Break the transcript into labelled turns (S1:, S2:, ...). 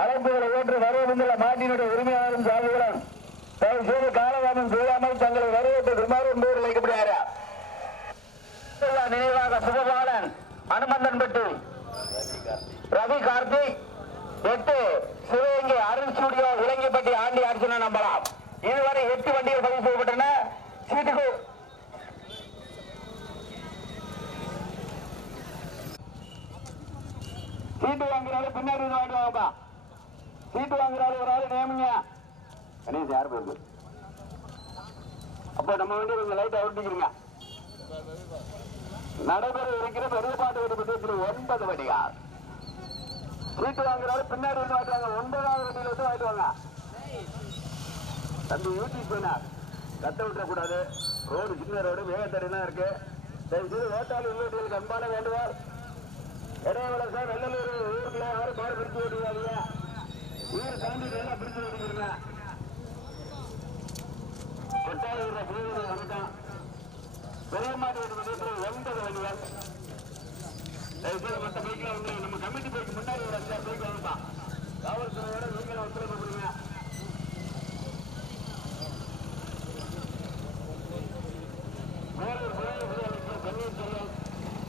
S1: அழைப்புகளை ஏற்று வரவேண்டுள்ள மாட்டினுடைய உரிமையாளரும் சாதிகளும். தயவு செய்து காலதாமம் செய்யாமல் தங்களை வரவேற்று சுமார் என்பவர் வைக்கப்படுகிறார் நினைவாக சுபபாலன் அனுமந்தன்பட்டி ரவி கார்த்திக் எட்டு. சிவகங்கை அருள் ஸ்டுடியோ இலங்கைப்பட்டி ஆண்டி அர்ச்சனா நம்பலாம். இதுவரை எட்டு வண்டிகள் பதிவு செய்யப்பட்டன. சீட்டுக்கு. சீட்டு வாங்கினாலும் பின்னாடி இருந்து சீட்டு வாங்குறாரு ஒரு ஆளு நேமிங்க கணேஷ் யார் போகுது அப்போ நம்ம வண்டி கொஞ்சம் லைட் அவுட்டிக்கிறீங்க நடைபெற இருக்கிற பெருபாட்டு வெடி ஒன்பது வடிகார் சீட்டு வாங்குறாரு பின்னாடி வந்து வாட்டுவாங்க ஒன்பதாவது வண்டியில வந்து வாட்டுவாங்க தம்பி யூடியூப் போனார். கத்த விட்டுறக்கூடாது ரோடு சின்ன ரோடு வேகத்தடிலாம் இருக்கு. தயவு செய்து ஓட்டாளி உள்ளூர்களுக்கு அன்பான வேண்டுவார் இடையவள சார் வெள்ளலூர் ஊருக்குள்ள ஒன்பது வண்டிகள் நம்ம கமிட்டி பைக்கு முன்னாடி ஒரு அஞ்சாறு பைக் வாங்கப்பா